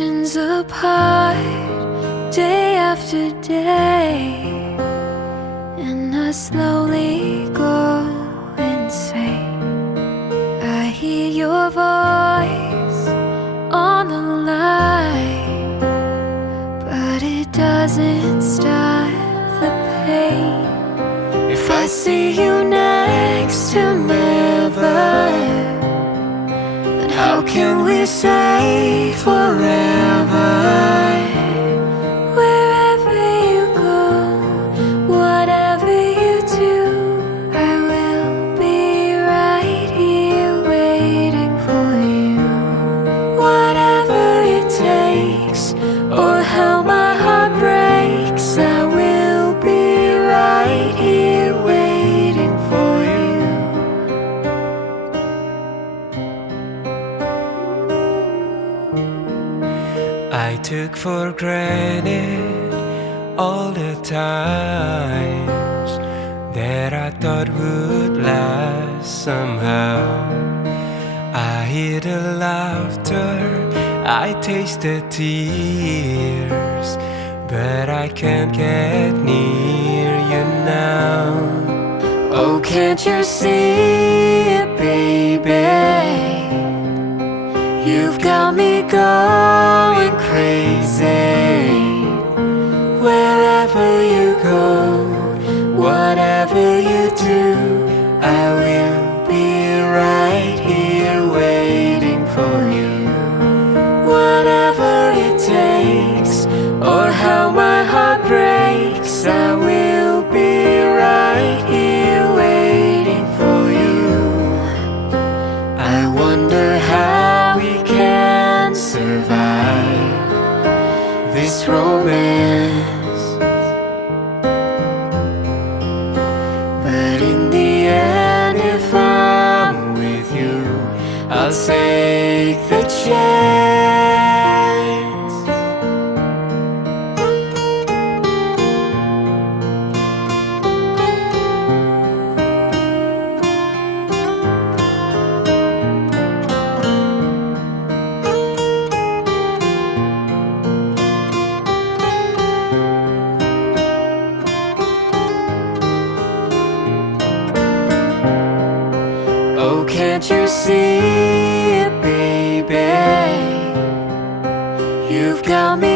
Oceans apart, day after day, and I slowly go insane. I hear your voice on the line, but it doesn't stop the pain. If I see you next to never, then how can we say forever? Wherever you go, whatever you do, I will be right here waiting for you. Whatever it takes, or how my heart breaks, I will be right here waiting for you. I took for granted all the times that I thought would last somehow. I hear the laughter, I taste the tears, but I can't get near you now. Oh, can't you see it, baby? You've got me going crazy. Wherever you go, whatever you do, I will be right here waiting for you. Whatever it takes, or how my heart breaks, I will be right here waiting for you. I wonder how we can survive this romance, but in the end, if I'm with you, I'll take the chance. Oh, can't you see it, baby? You've got me